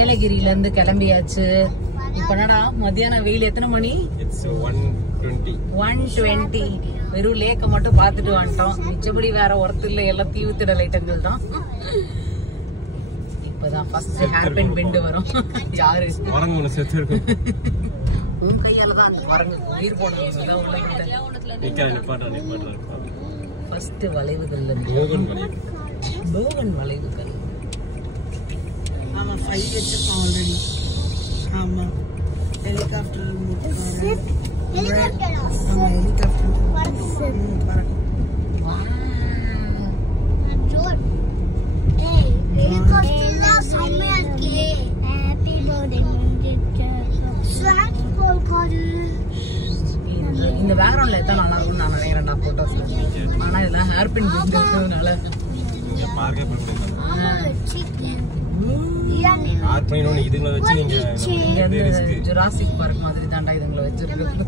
ஏலகிரில இருந்து கிளம்பியாச்சு. இப்ப என்னடா மத்தியானம் வெயில் எத்தனை மணி? 1:20. வெறும் லேக்க மட்டும் பாத்துட்டு வந்துட்டோம். மிச்சபடி வேற ஒர்த் இல்ல, எல்லாம் தீவுத்திடல் ஐட்டங்கள் தான். இப்பதான் ஃபர்ஸ்ட் ஹேர்பின் பெண்ட் வரும். யாரு உன் கையால தான் அந்த குரங்கு உயிர் போடுறது உள்ள. ஃபர்ஸ்ட் வளைவுகள்ல போகன் வளைவுகள். ஆமா 5 வச்சிருக்கோம் ஆல்ரெடி. ஆமா ஹெலிகாப்டர் ஹெலிகாப்டர் பறக்கும். வாவ் ஏய் ஹெலிகாப்டர்ல செமையா இருக்கே. ஹேப்பி பர்த்டே மஞ்சிச்சா ஸ்வாக் கோல் காரு. இந்த பேக்ரவுண்ட்ல எத்தனை நல்லா இருக்கும்னு நான் நினைக்கிறேன்டா போட்டோஸ்ல. ஆனா இதெல்லாம் ஹேர்பின் இருக்கிறதுனால ஜுராசிக் பார்க் மாதிரி தாண்டா இதுங்களை வச்சிருக்கு.